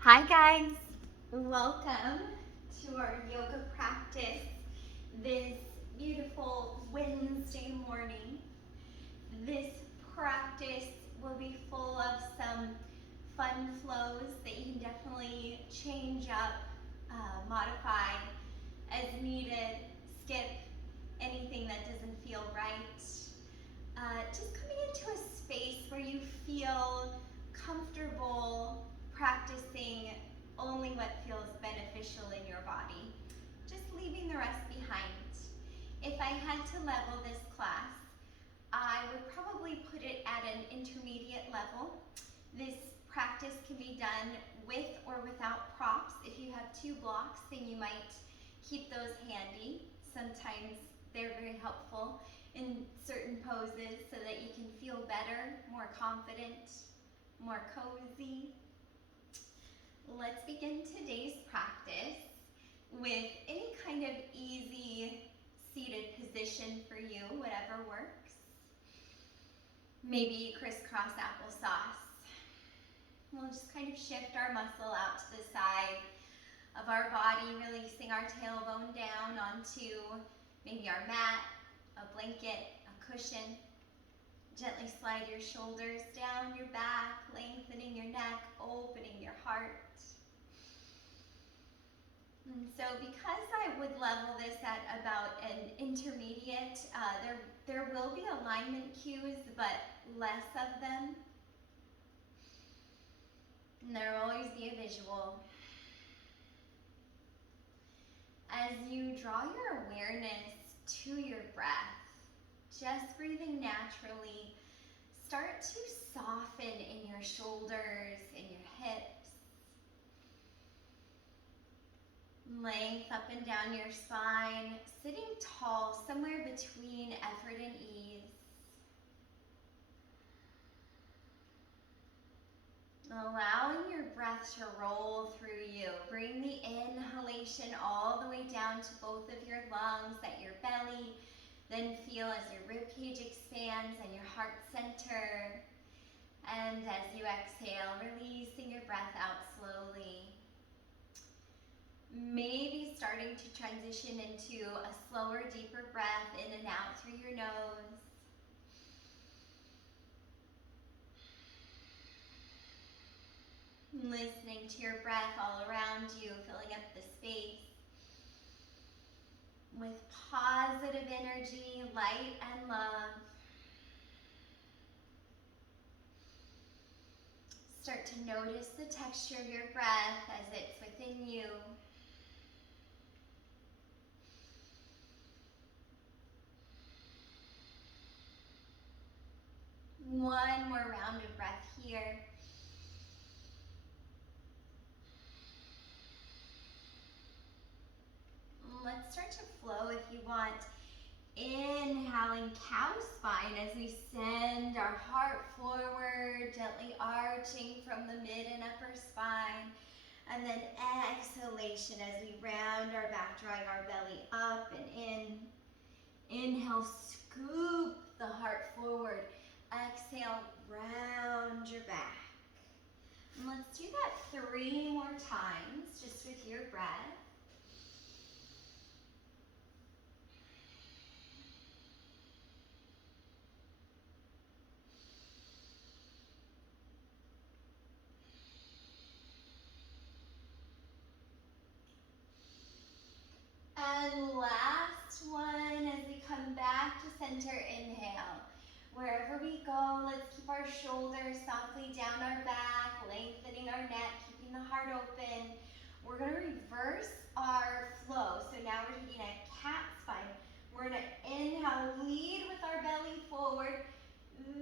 Hi guys, welcome to our yoga practice this beautiful Wednesday morning. This practice will be full of some fun flows that you can definitely change up, modify as needed, skip anything that doesn't feel right. Just coming into a space where you feel comfortable practicing only what feels beneficial in your body. Just leaving the rest behind. If I had to level this class, I would probably put it at an intermediate level. This practice can be done with or without props. If you have two blocks, then you might keep those handy. Sometimes they're very helpful in certain poses so that you can feel better, more confident, more cozy. Let's begin today's practice with any kind of easy seated position for you, whatever works. Maybe crisscross applesauce. We'll just kind of shift our muscle out to the side of our body, releasing our tailbone down onto maybe our mat, a blanket, a cushion. Gently slide your shoulders down your back, lengthening your neck, opening your heart. And so because I would level this at about an intermediate, there will be alignment cues, but less of them. And there will always be a visual. As you draw your awareness to your breath, just breathing naturally, start to soften in your shoulders, in your hips. Length up and down your spine, sitting tall, somewhere between effort and ease. Allowing your breath to roll through you. Bring the inhalation all the way down to both of your lungs, at your belly. Then feel as your ribcage expands and your heart center. And as you exhale, releasing your breath out slowly. Maybe starting to transition into a slower, deeper breath in and out through your nose. Listening to your breath all around you, filling up the space with positive energy, light, and love. Start to notice the texture of your breath as it's within you. One more round of breath here. Let's start to flow if you want. Inhaling cow spine as we send our heart forward, gently arching from the mid and upper spine. And then exhalation as we round our back, drawing our belly up and in. Inhale, scoop the heart forward. Exhale, round your back. And let's do that 3 more times, just with your breath. And last one, as we come back to center, inhale. Wherever we go, let's keep our shoulders softly down our back, lengthening our neck, keeping the heart open. We're gonna reverse our flow. So now we're taking a cat spine. We're gonna inhale, lead with our belly forward,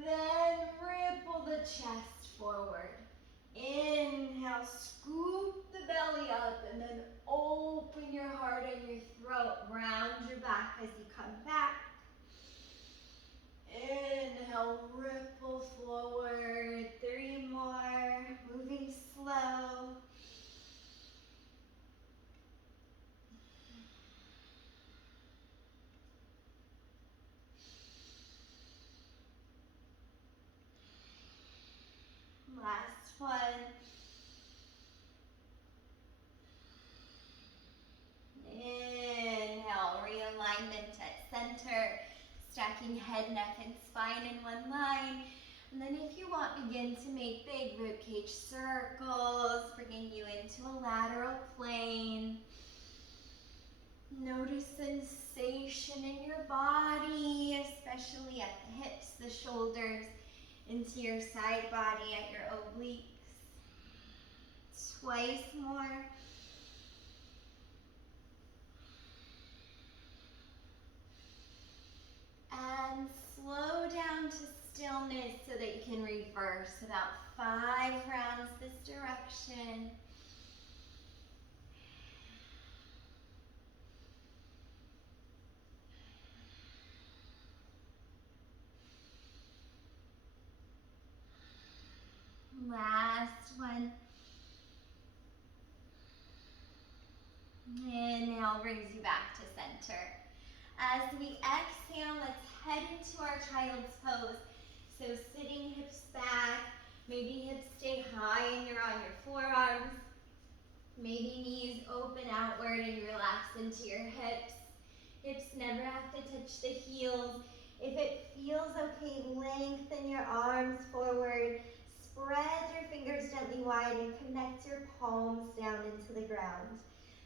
then ripple the chest forward. Inhale, scoop the belly up, and then open your heart and your throat. Round your back as you come back. Inhale, ripple forward. 3 more, moving slow. Last one. stacking head, neck, and spine in one line. And then if you want, begin to make big ribcage circles, bringing you into a lateral plane. Notice sensation in your body, especially at the hips, the shoulders, into your side body at your obliques. Twice more. And slow down to stillness so that you can reverse about 5 rounds this direction. Last one. Inhale brings you back to center. As we exhale, let's head into our child's pose. So sitting hips back, maybe hips stay high and you're on your forearms. Maybe knees open outward and relax into your hips. Hips never have to touch the heels. If it feels okay, lengthen your arms forward. Spread your fingers gently wide and connect your palms down into the ground.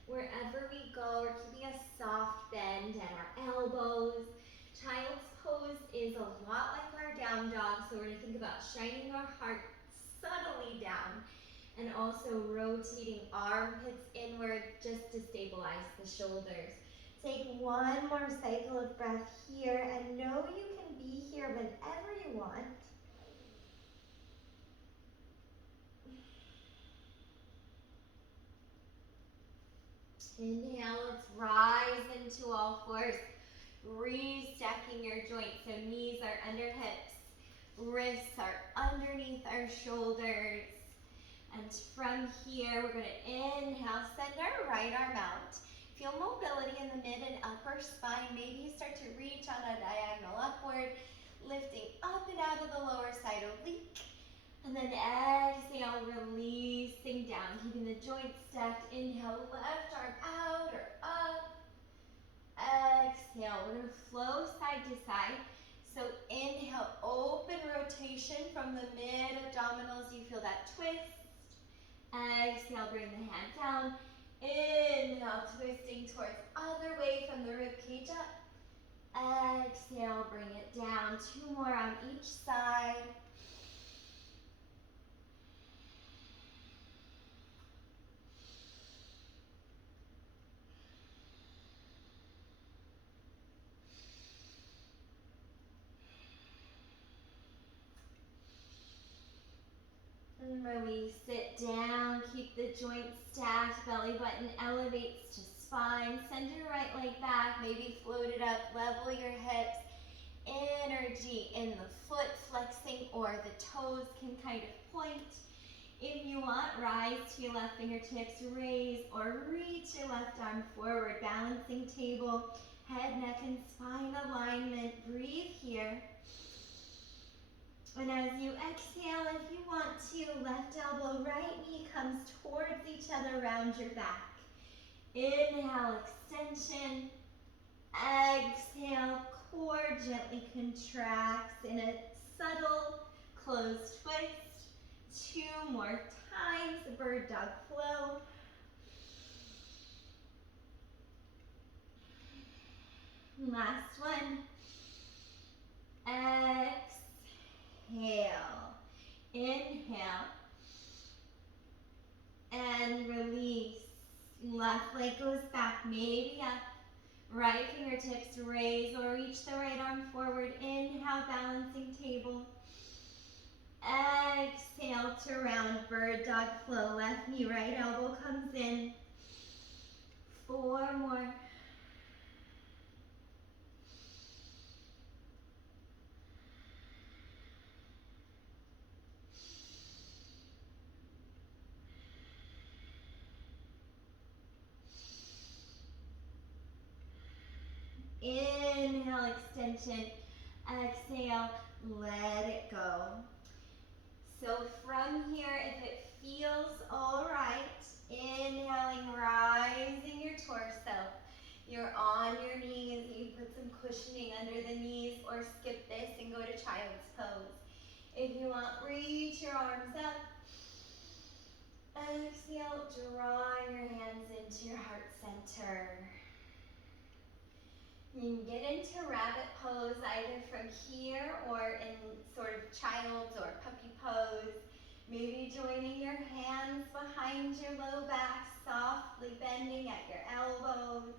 Wherever we go, we're keeping a soft bend at our elbows. Child's pose is a lot like our down dog, so we're going to think about shining our heart subtly down and also rotating armpits inward just to stabilize the shoulders. Take one more cycle of breath here and know you can be here whenever you want. Inhale, let's rise into all fours, restacking your joints. So knees are under hips, wrists are underneath our shoulders. And from here, we're going to inhale, send our right arm out. Feel mobility in the mid and upper spine. Maybe you start to reach on a diagonal upward, lifting up and out of the lower side oblique. And then exhale, releasing down, keeping the joints stacked. Inhale, left arm out or up. Exhale, we're going to flow side to side. So inhale, open rotation from the mid-abdominals. You feel that twist. Exhale, bring the hand down. Inhale, twisting towards other way from the ribcage up. Exhale, bring it down. 2 more on each side. And release it down. Keep the joints stacked. Belly button elevates to spine. Send your right leg back. Maybe float it up. Level your hips. Energy in the foot flexing or the toes can kind of point. If you want, rise to your left fingertips, raise or reach your left arm forward. Balancing table, head, neck, and spine alignment. Breathe here. And as you exhale, if you want to, left elbow, right knee comes towards each other, round your back. Inhale, extension. Exhale, core gently contracts in a subtle closed twist. 2 more times, bird dog flow. Last one. Exhale. Inhale. And release. Left leg goes back, maybe up. Right fingertips raise or reach the right arm forward. Inhale, balancing table. Exhale to round bird dog flow. Left knee, right elbow comes in. 4 more. Inhale, extension. Exhale, let it go. So from here, if it feels all right, inhaling, rising your torso. You're on your knees. You put some cushioning under the knees or If you want, reach your arms up. Exhale, drawing your hands into your heart center. You can get into rabbit pose either from here or in sort of child's or puppy pose. Maybe joining your hands behind your low back, softly bending at your elbows.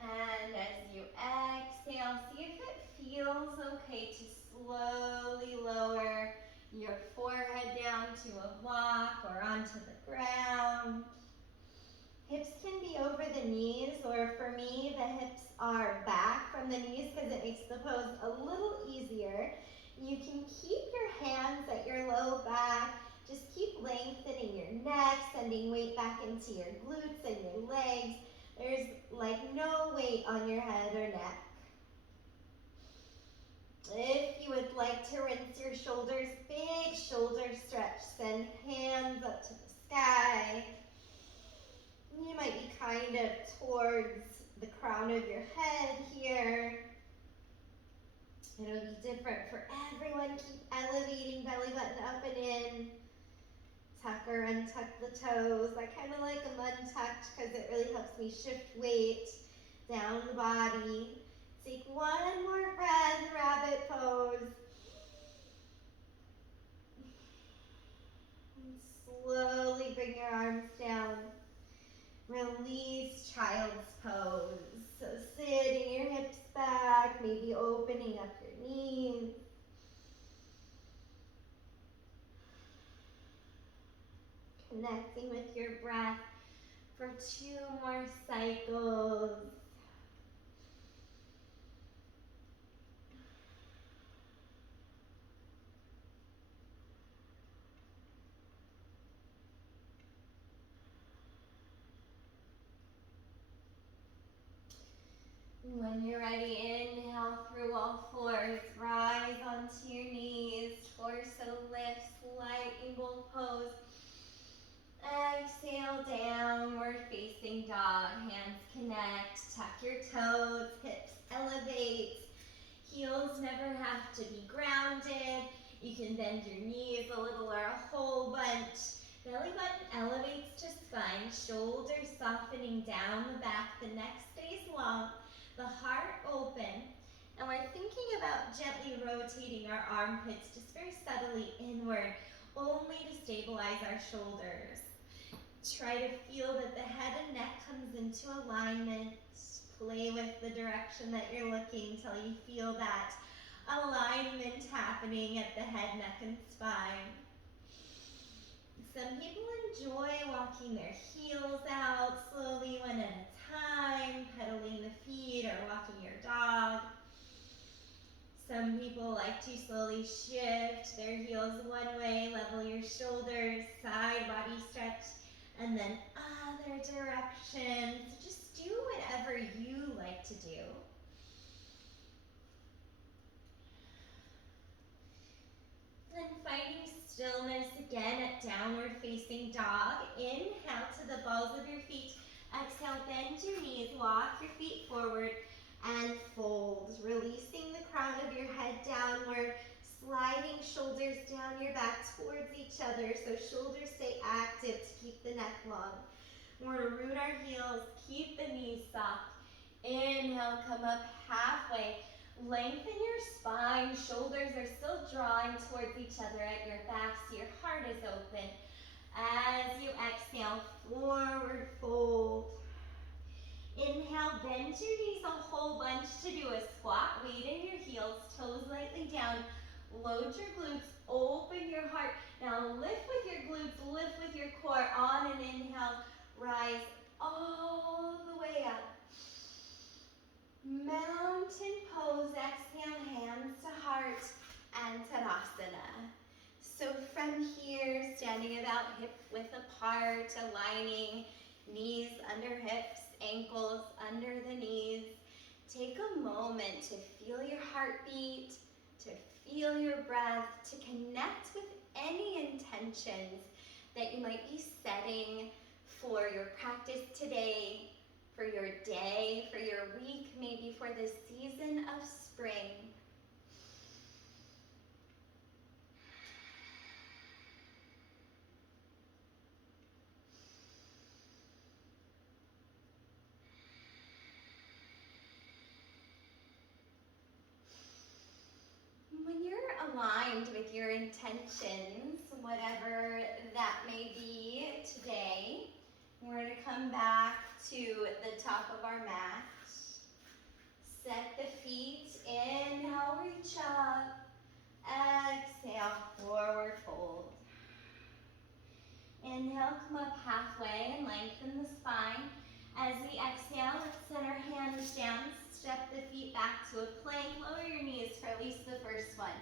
And as you exhale, see if it feels okay to slowly lower your forehead down to a block or onto the ground. Hips can be over the knees, or for me, the hips are back from the knees because it makes the pose a little easier. You can keep your hands at your low back. Just keep lengthening your neck, sending weight back into your glutes and your legs. There's like no weight on your head or neck. If you would like to rinse your shoulders, big shoulder stretch. Send hands up to the sky. You might be kind of towards the crown of your head here. It'll be different for everyone. Keep elevating belly button up and in. Tuck or untuck the toes. I kind of like them untucked because it really helps me shift weight down the body. Take one more breath, rabbit pose. And slowly bring your arms down. Release child's pose. So sitting your hips back, maybe opening up your knees. Connecting with your breath for 2 more cycles. When you're ready, inhale through all fours, rise onto your knees, torso lifts, light eagle pose. Exhale, downward facing dog, hands connect, tuck your toes, hips elevate. Heels never have to be grounded. You can bend your knees a little or a whole bunch. Belly button elevates to spine, shoulders softening down the back, the neck stays long. The heart open, and we're thinking about gently rotating our armpits just very subtly inward, only to stabilize our shoulders. Try to feel that the head and neck comes into alignment. Play with the direction that you're looking till you feel that alignment happening at the head, neck, and spine. Some people enjoy walking their heels out slowly, one at a time, pedaling the feet or walking your dog. Some people like to slowly shift their heels one way, level your shoulders, side body stretch, and then other directions. Just do whatever you like to do. Then finding stillness again at downward facing dog. Inhale to the balls of your feet. Exhale, bend your knees, walk your feet forward and fold. Releasing the crown of your head downward, sliding shoulders down your back towards each other so shoulders stay active to keep the neck long. We're going to root our heels, keep the knees soft. Inhale, come up halfway. Lengthen your spine, shoulders are still drawing towards each other at your back so your heart is open. As you exhale, forward fold. Inhale, bend your knees a whole bunch to do a squat. Weight in your heels, toes lightly down. Load your glutes, open your heart. Now lift with your glutes, lift with your core. On an inhale, rise all the way up. Mountain pose, exhale, hands to heart, and Tadasana. So from here, standing about hip width apart, aligning knees under hips, ankles under the knees. Take a moment to feel your heartbeat, to feel your breath, to connect with any intentions that you might be setting for your practice today, for your day, for your week, maybe for the season of spring. When you're aligned with your intentions, whatever that may be today, we're going to come back to the top of our mat. Set the feet, inhale, reach up. Exhale, forward fold. Inhale, come up halfway and lengthen the spine. As we exhale, let's set our hands down. Step the feet back to a plank. Lower your knees for at least the first one.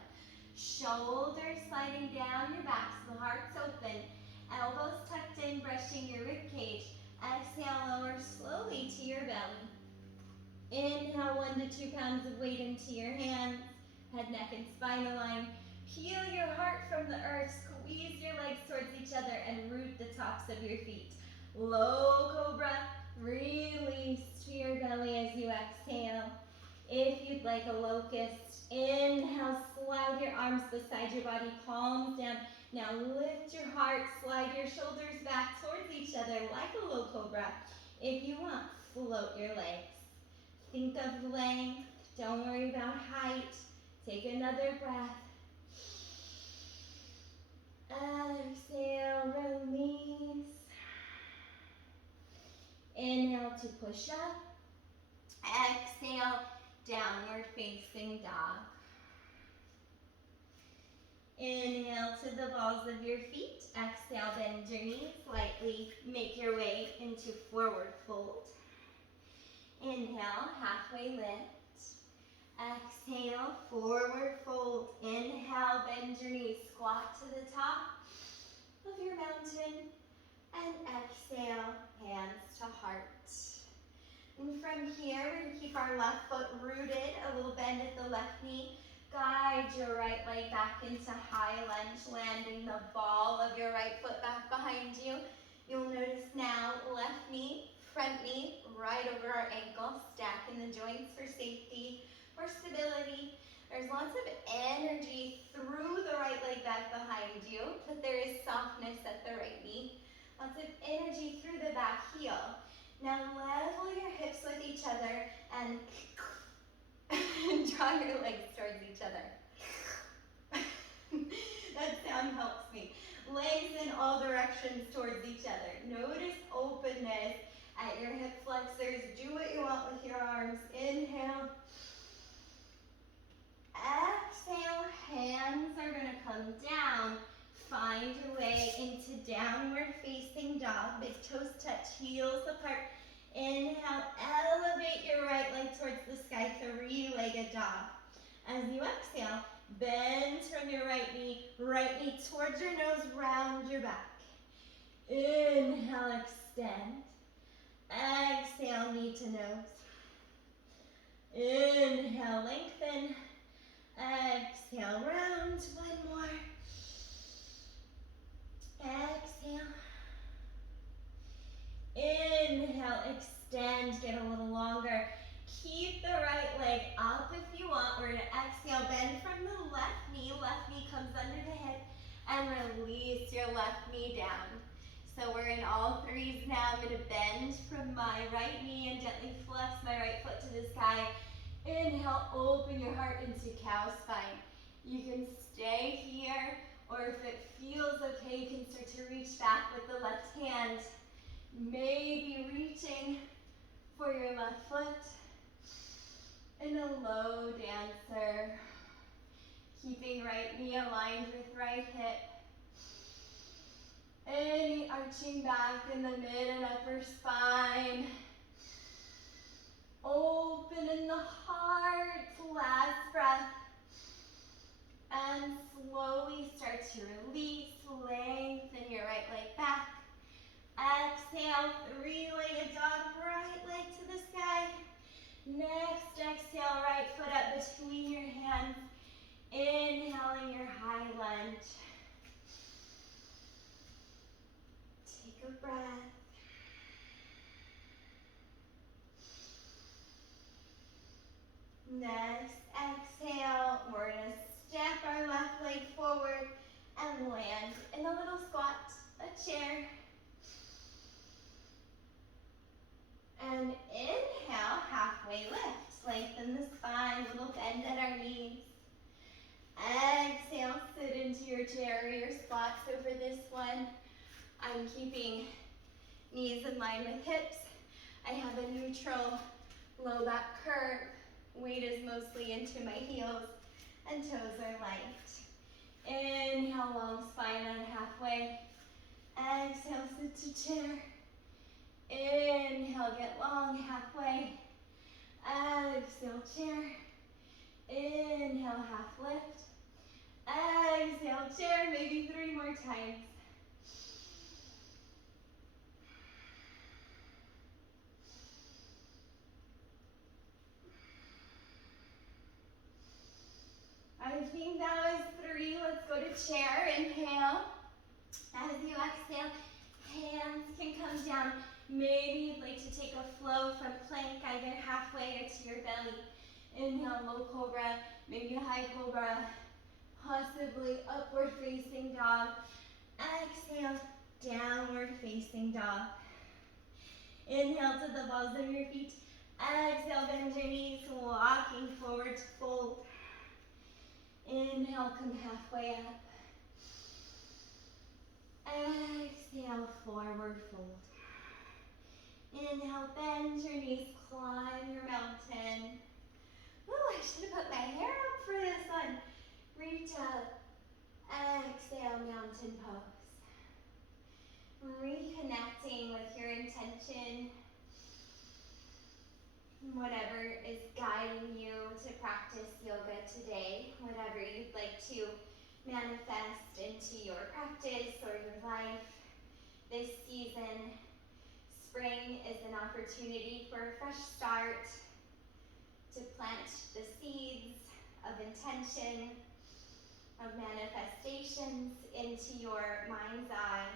Shoulders sliding down your back so the heart's open. Elbows tucked in, brushing your rib cage. Exhale, lower slowly to your belly. Inhale, 1 to 2 pounds of weight into your hands. Head, neck, and spine align. Peel your heart from the earth. Squeeze your legs towards each other and root the tops of your feet. Low cobra. Release to your belly as you exhale. If you'd like a locust, inhale, slide your arms beside your body, palms down. Now lift your heart, slide your shoulders back towards each other like a low cobra. If you want, float your legs. Think of length, don't worry about height. Take another breath. Exhale, release. Inhale to push up. Exhale, downward facing dog. Inhale to the balls of your feet. Exhale, bend your knees. Lightly make your way into forward fold. Inhale, halfway lift. Exhale, forward fold. Inhale, bend your knees. Squat to the top of your mountain. And exhale, hands to heart. And from here, we're going to keep our left foot rooted, a little bend at the left knee. Guide your right leg back into high lunge, landing the ball of your right foot back behind you. You'll notice now, left knee, front knee, right over our ankle, stacking the joints for safety, for stability. There's lots of energy through the right leg back behind you, but there is softness at the right knee. Lots of energy through the back heel. Now level your hips with each other and draw your legs towards each other. That sound helps me. Legs in all directions towards each other. Notice openness at your hip flexors. Do what you want with your arms. Inhale. Exhale. Hands are going to come down. Find your way into downward facing dog. Big toes touch, heels apart. Inhale, elevate your right leg towards the sky, three-legged dog. As you exhale, bend from your right knee towards your nose, round your back. Inhale, extend. Exhale, knee to nose. Inhale, lengthen. Exhale, round. One more. Exhale. Inhale, extend, get a little longer. Keep the right leg up if you want. We're going to exhale, bend from the left knee comes under the hip, and release your left knee down. So we're in all threes now. I'm going to bend from my right knee and gently flex my right foot to the sky. Inhale, open your heart into cow spine. You can stay here, or if it feels okay, you can start to reach back with the left hand. Maybe reaching for your left foot in a low dancer. Keeping right knee aligned with right hip. Any arching back in the mid and upper spine. Open in the heart, last breath. And slowly start to release, lengthen your right leg back. Exhale, three-legged dog, right leg to the sky. Next exhale, right foot up between your hands. Inhaling your high lunge. Take a breath. Next exhale, we're gonna step our left leg forward and land in a little squat, a chair. And inhale, halfway lift. Lengthen the spine, little bend at our knees. Exhale, sit into your chair or your squat. So for this one, I'm keeping knees in line with hips. I have a neutral low back curve. Weight is mostly into my heels and toes are light. Inhale, long spine on halfway. Exhale, sit to chair. Inhale, get long halfway. Exhale, chair. Inhale, half lift. Exhale, chair, maybe 3 more times. I think that was 3. Let's go to chair. Inhale. As you exhale, hands can come down. Maybe you'd like to take a flow from plank either halfway or to your belly. Inhale, low cobra, maybe high cobra, possibly upward facing dog. Exhale, downward facing dog. Inhale to the balls of your feet. Exhale, bend your knees, walking forward to fold. Inhale, come halfway up. Exhale, forward fold. Inhale, bend your knees, climb your mountain. Ooh, I should have put my hair up for this one. Reach up. Exhale, mountain pose. Reconnecting with your intention. Whatever is guiding you to practice yoga today, whatever you'd like to manifest into your practice or your life this season. Spring is an opportunity for a fresh start, to plant the seeds of intention, of manifestations into your mind's eye.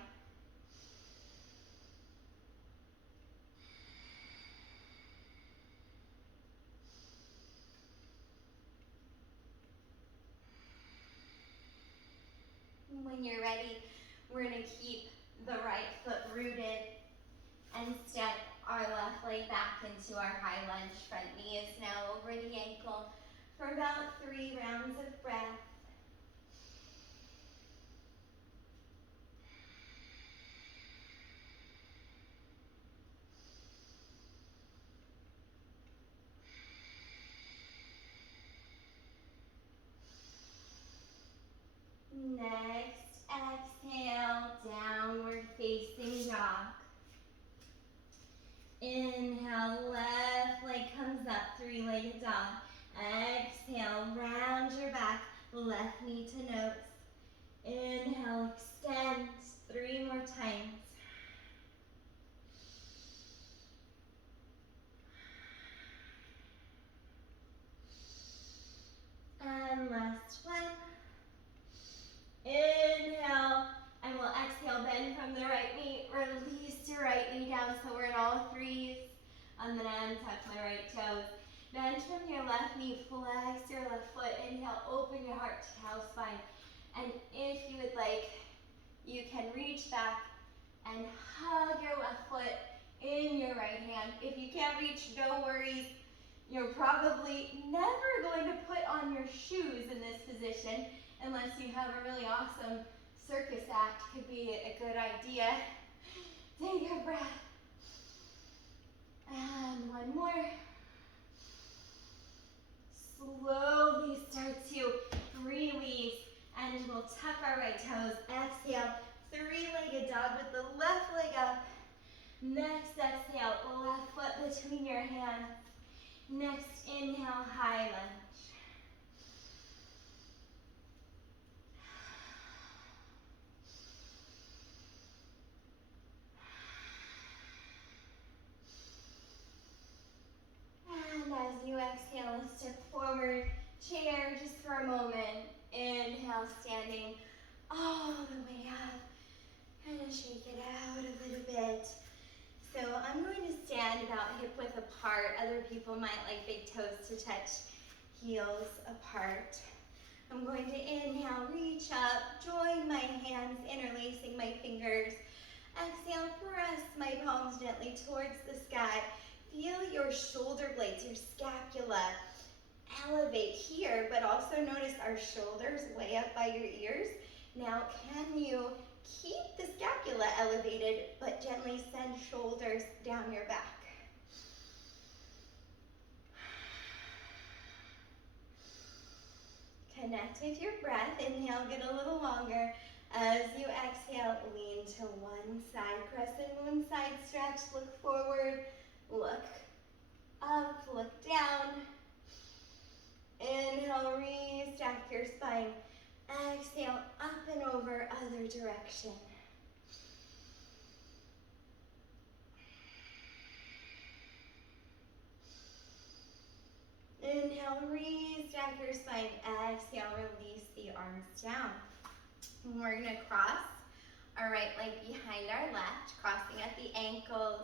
When you're ready, we're going to keep the right foot rooted and step our left leg back into our high lunge. Front knee is now over the ankle for about 3 rounds of breath. Next, exhale, downward facing dog. Inhale, left leg comes up, 3-legged dog. Exhale, round your back, left knee to nose. Inhale, extend, 3 more times. And last one. Inhale, and we'll exhale, bend from the right knee, release your right knee down so we're in all 3s. I'm gonna untuck my right toes. Bend from your left knee, flex your left foot. Inhale, open your heart to cow spine. And if you would like, you can reach back and hug your left foot in your right hand. If you can't reach, no worries. You're probably never going to put on your shoes in this position unless you have a really awesome circus act. Could be a good idea. Take a breath. And one more. Slowly start to release, and we'll tuck our right toes. Exhale, 3-legged dog with the left leg up. Next exhale, left foot between your hands. Next inhale, high lunge. And as you exhale, step forward, chair just for a moment. Inhale, standing all the way up. Kind of shake it out a little bit. So I'm going to stand about hip width apart. Other people might like big toes to touch heels apart. I'm going to inhale, reach up, join my hands, interlacing my fingers. Exhale, press my palms gently towards the sky. Feel your shoulder blades, your scapula elevate here, but also notice our shoulders way up by your ears. Now, can you keep the scapula elevated, but gently send shoulders down your back? Connect with your breath. Inhale, get a little longer. As you exhale, lean to one side. Crescent moon side stretch. Look forward, look up, look down. Inhale, re-stack your spine. Exhale, up and over, other direction. Inhale, re-stack your spine. Exhale, release the arms down. And we're gonna cross our right leg behind our left, crossing at the ankles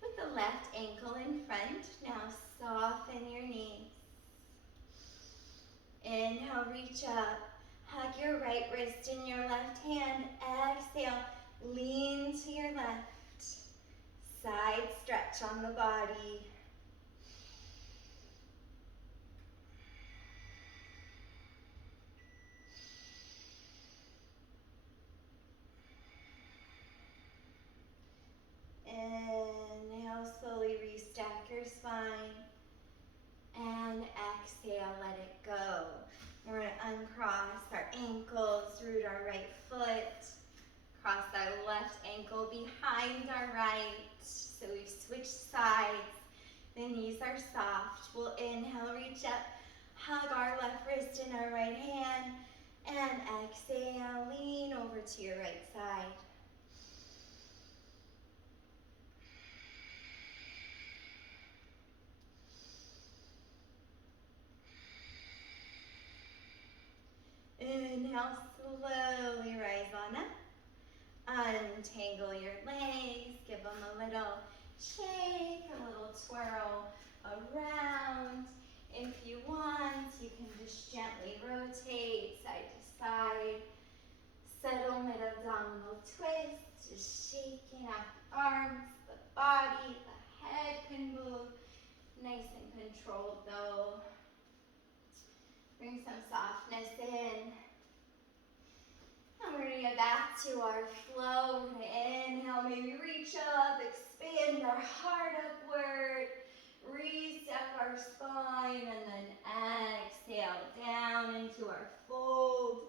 with the left ankle in front. Now soften your knees. Inhale, reach up. Hug your right wrist in your left hand. Exhale, lean to your left. Side stretch on the body. Inhale, slowly restack your spine. And exhale, let it go. We're going to uncross our ankles, root our right foot, cross our left ankle behind our right. So we've switched sides. The knees are soft. We'll inhale, reach up, hug our left wrist in our right hand, and exhale, lean over to your right side. Inhale, slowly rise on up. Untangle your legs, give them a little shake, a little twirl around. If you want, you can just gently rotate side to side. Subtle mid-abdominal twist, just shaking out the arms, the body, the head can move. Nice and controlled though. Bring some softness in. And we're gonna get back to our flow. We're gonna inhale, maybe reach up, expand our heart upward, restack our spine, and then exhale down into our fold.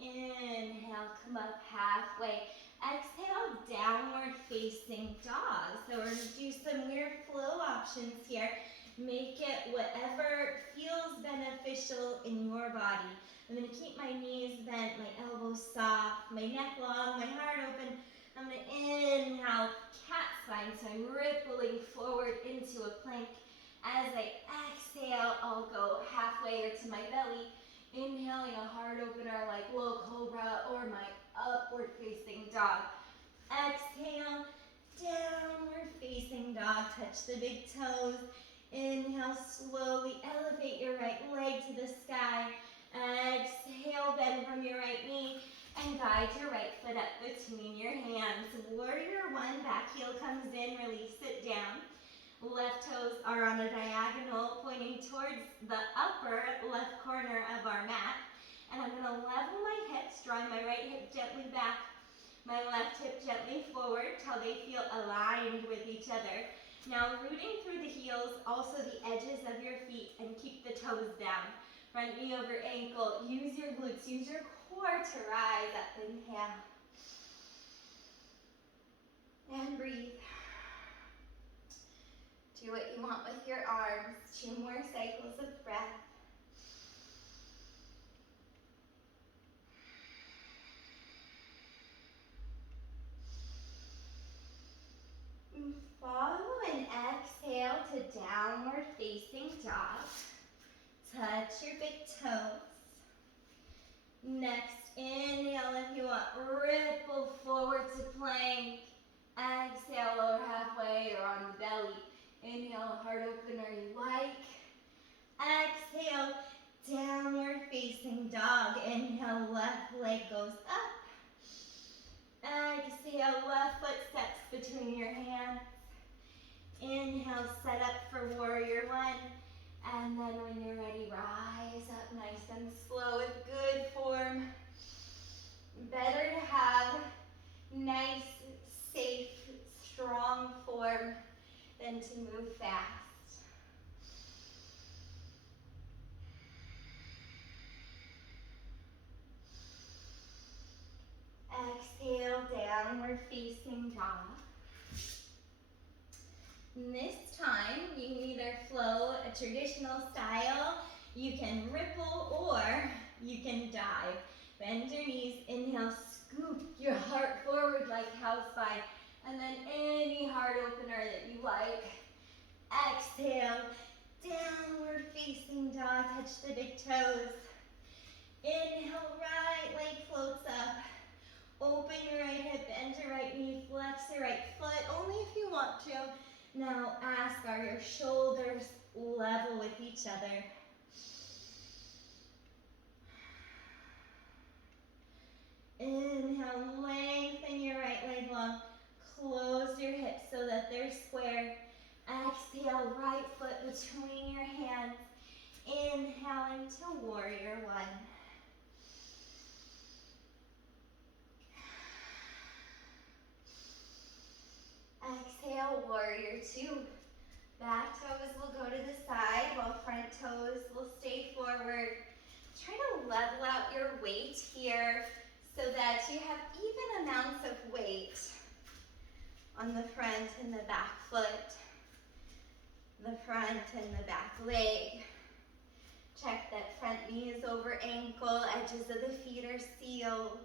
Inhale, come up halfway. Exhale, downward facing dog. So we're gonna do some weird flow options here. Make it whatever feels beneficial in your body. I'm gonna keep my knees bent, my elbows soft, my neck long, my heart open. I'm gonna inhale, cat spine, so I'm rippling forward into a plank. As I exhale, I'll go halfway or to my belly. Inhaling a heart opener like low cobra or my upward facing dog. Exhale, downward facing dog, touch the big toes. Inhale, slowly elevate your right leg to the sky. Exhale, bend from your right knee and guide your right foot up between your hands. Warrior one, back heel comes in, release it down. Left toes are on a diagonal pointing towards the upper left corner of our mat. And I'm going to level my hips, drawing my right hip gently back, my left hip gently forward till they feel aligned with each other. Now rooting through the heels, also the edges of your feet, and keep the toes down. Front knee over ankle, use your glutes, use your core to rise up. Inhale. And breathe. Do what you want with your arms. 2 more cycles of breath. Follow and exhale to downward facing dog. Touch your big toes. Next, inhale if you want, ripple forward to plank. Exhale, lower halfway or on the belly. Inhale, heart opener you like. Exhale. Exhale, left foot steps between your hands. Inhale, set up for warrior one. And then when you're ready, rise up nice and slow with good form. Better to have nice, safe, strong form than to move fast. Exhale, downward facing dog. And this time, you can either flow a traditional style, you can ripple, or you can dive. Bend your knees, inhale, scoop your heart forward like house fly, and then any heart opener that you like. Exhale, downward facing dog, touch the big toes. Inhale, right leg floats up. Open your right hip, bend your right knee, flex your right foot, only if you want to. Now ask, are your shoulders level with each other? Inhale, lengthen your right leg long. Close your hips so that they're square. Exhale, right foot between your hands. Inhale into warrior one. Exhale, warrior two. Back toes will go to the side while front toes will stay forward. Try to level out your weight here so that you have even amounts of weight on the front and the back foot, the front and the back leg. Check that front knee is over ankle, edges of the feet are sealed.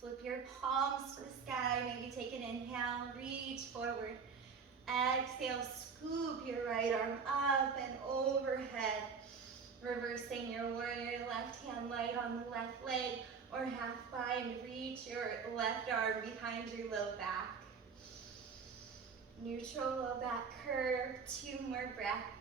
Flip your palms to the sky, maybe take an inhale, reach forward. Exhale, scoop your right arm up and overhead. Reversing your warrior, left hand light on the left leg, or half bind, reach your left arm behind your low back. Neutral low back curve, 2 more breaths.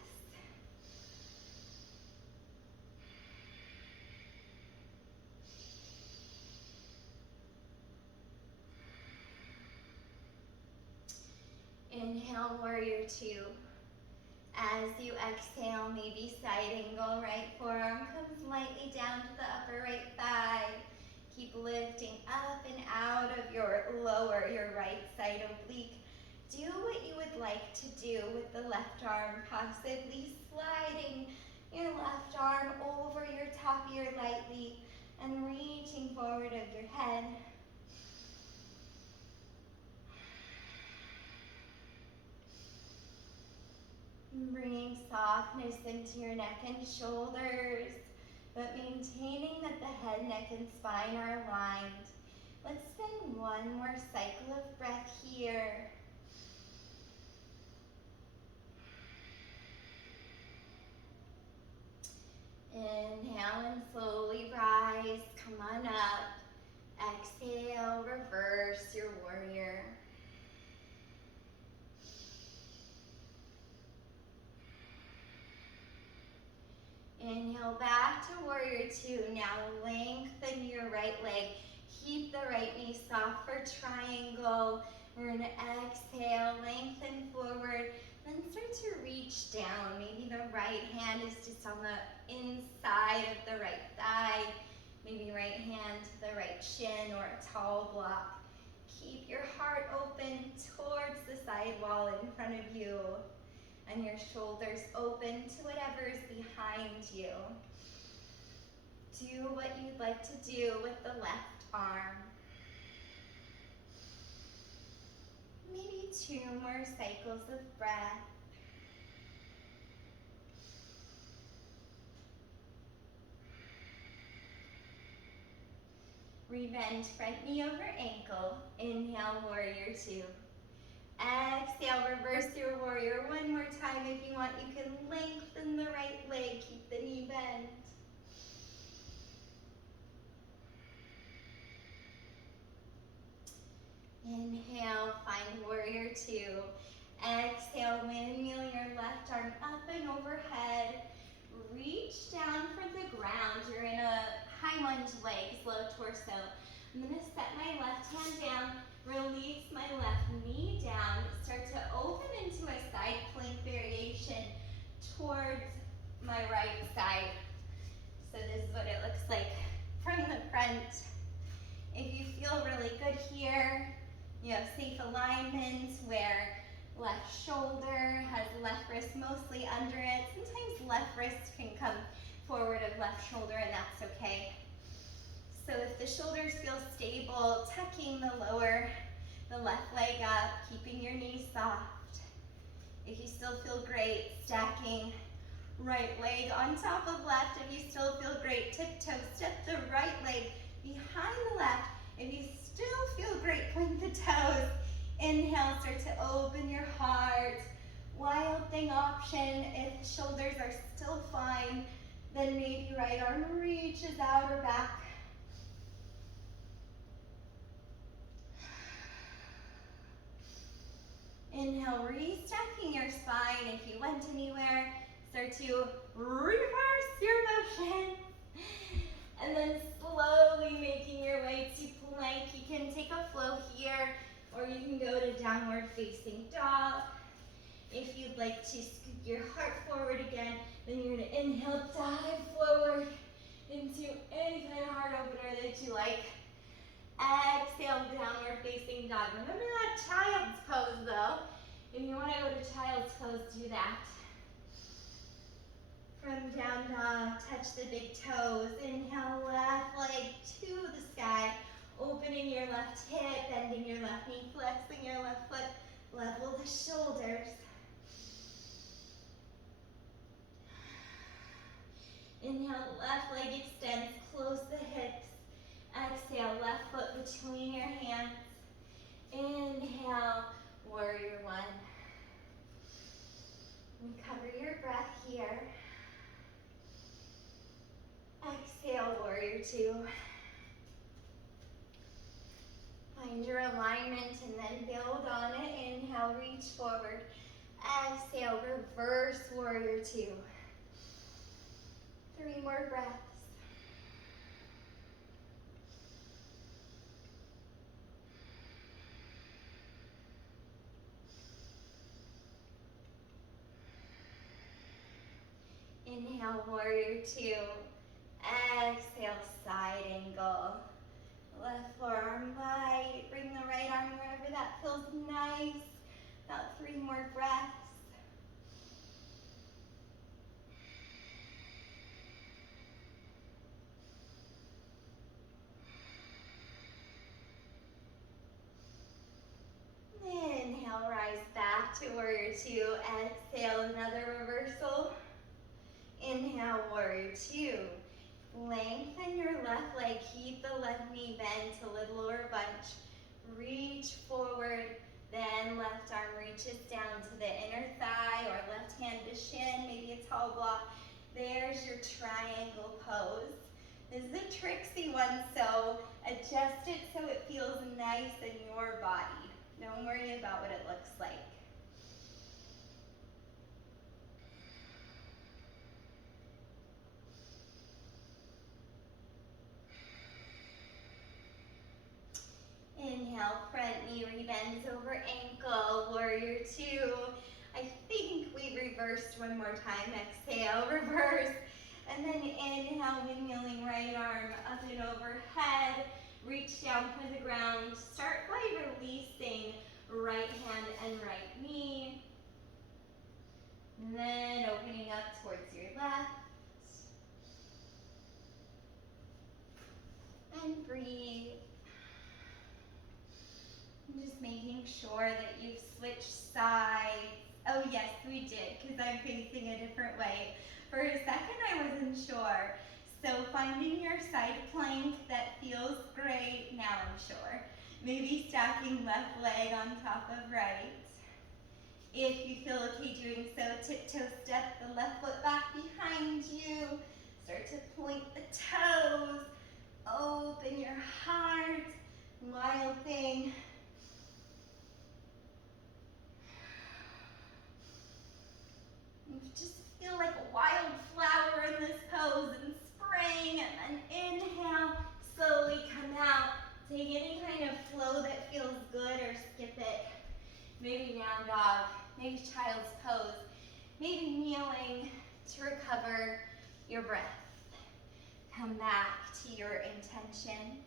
Inhale, warrior two. As you exhale, maybe side angle, right forearm comes lightly down to the upper right thigh. Keep lifting up and out of your right side oblique. Do what you would like to do with the left arm, possibly sliding your left arm over your top ear lightly and reaching forward of your head. Bringing softness into your neck and shoulders, but maintaining that the head, neck, and spine are aligned. Let's spend 1 more cycle of breath here. Inhale and slowly rise, come on up. Exhale, reverse your warrior. Inhale back to warrior two. Now lengthen your right leg. Keep the right knee soft for triangle. We're gonna exhale, lengthen forward, then start to reach down. Maybe the right hand is just on the inside of the right thigh. Maybe right hand to the right shin or a tall block. Keep your heart open towards the side wall in front of you, and your shoulders open to whatever is behind you. Do what you'd like to do with the left arm. Maybe 2 more cycles of breath. Rebend front knee over ankle. Inhale, warrior two. Exhale, reverse your warrior. 1 more time if you want. You can lengthen the right leg. Keep the knee bent. Inhale, find warrior two. Exhale, windmill your left arm up and overhead. Reach down for the ground. You're in a high lunge legs, low torso. I'm gonna set my left hand down, release my left knee down, start to open into a side plank variation towards my right side. So this is what it looks like from the front. If you feel really good here, you have safe alignment where left shoulder has left wrist mostly under it. Sometimes left wrist can come forward of left shoulder, and that's okay. So if the shoulders feel stable, tucking the left leg up, keeping your knees soft. If you still feel great, stacking right leg on top of left. If you still feel great, tiptoe, step the right leg behind the left. If you still feel great, point the toes. Inhale, start to open your heart. Wild thing option, if shoulders are still fine, then maybe right arm reaches out or back. Inhale, restacking your spine. If you went anywhere, start to reverse your motion. And then slowly making your way to plank. You can take a flow here, or you can go to downward facing dog. If you'd like to scoop your heart forward again, then you're gonna inhale, dive forward into any kind of heart opener that you like. Exhale, downward facing dog. Remember that child's pose though. If you wanna go to child's pose, do that. From down dog, touch the big toes. Inhale, left leg to the sky. Opening your left hip, bending your left knee, flexing your left foot. Level the shoulders. Inhale, left leg extends, close the hips. Exhale, left foot between your hands. Inhale, warrior one. Recover your breath here. Exhale, warrior two. Find your alignment and then build on it. Inhale, reach forward. Exhale, reverse warrior two. 3 more breaths. Inhale, warrior two. Exhale, side angle. Left forearm wide. Bring the right arm wherever that feels nice. About 3 more breaths. Inhale, rise back to warrior two. Exhale, another reversal. Inhale, warrior two. Lengthen your left leg. Keep the left knee bent to little lower bunch. Reach forward. Then left arm reaches down to the inner thigh or left hand to shin, maybe a tall block. There's your triangle pose. This is a tricksy one, so adjust it so it feels nice in your body. Don't worry about what it looks like. Inhale, front knee rebends over ankle, warrior two. I think we reversed one more time. Exhale, reverse. And then inhale, windmilling right arm up and overhead. Reach down for the ground. Start by releasing right hand and right knee. And then opening up towards your left. And breathe. Just making sure that you've switched sides. Oh yes, we did, because I'm facing a different way. For a second I wasn't sure. So finding your side plank that feels great, now I'm sure. Maybe stacking left leg on top of right. If you feel okay doing so, tiptoe step the left foot back behind you. Start to point the toes. Open your heart. Wild thing. Just feel like a wildflower in this pose and spring, and then inhale, slowly come out maybe down dog, maybe child's pose, maybe kneeling to recover your breath. Come back to your intentions.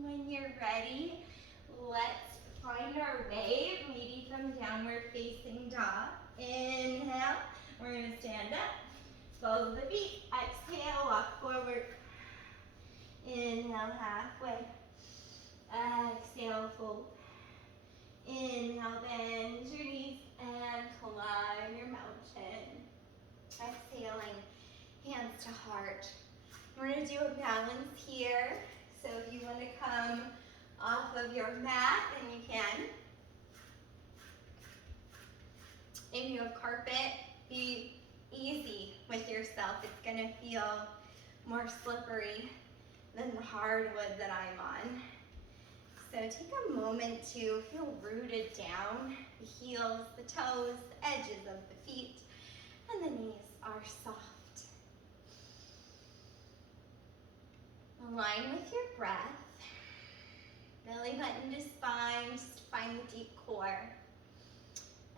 When you're ready, let's find our way, maybe from downward facing dog. Inhale, we're gonna stand up, follow the feet, exhale, walk forward. Inhale, halfway, exhale, fold. Inhale, bend your knees and climb your mountain. Exhaling, hands to heart. We're gonna do a balance here. So if you want to come off of your mat, then you can. If you have carpet, be easy with yourself. It's gonna feel more slippery than the hardwood that I'm on. So take a moment to feel rooted down. The heels, the toes, the edges of the feet, and the knees are soft. Align with your breath. Belly button to spine, just find the deep core.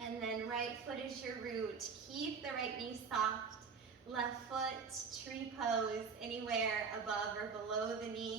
And then right foot is your root. Keep the right knee soft. Left foot, tree pose, anywhere above or below the knee.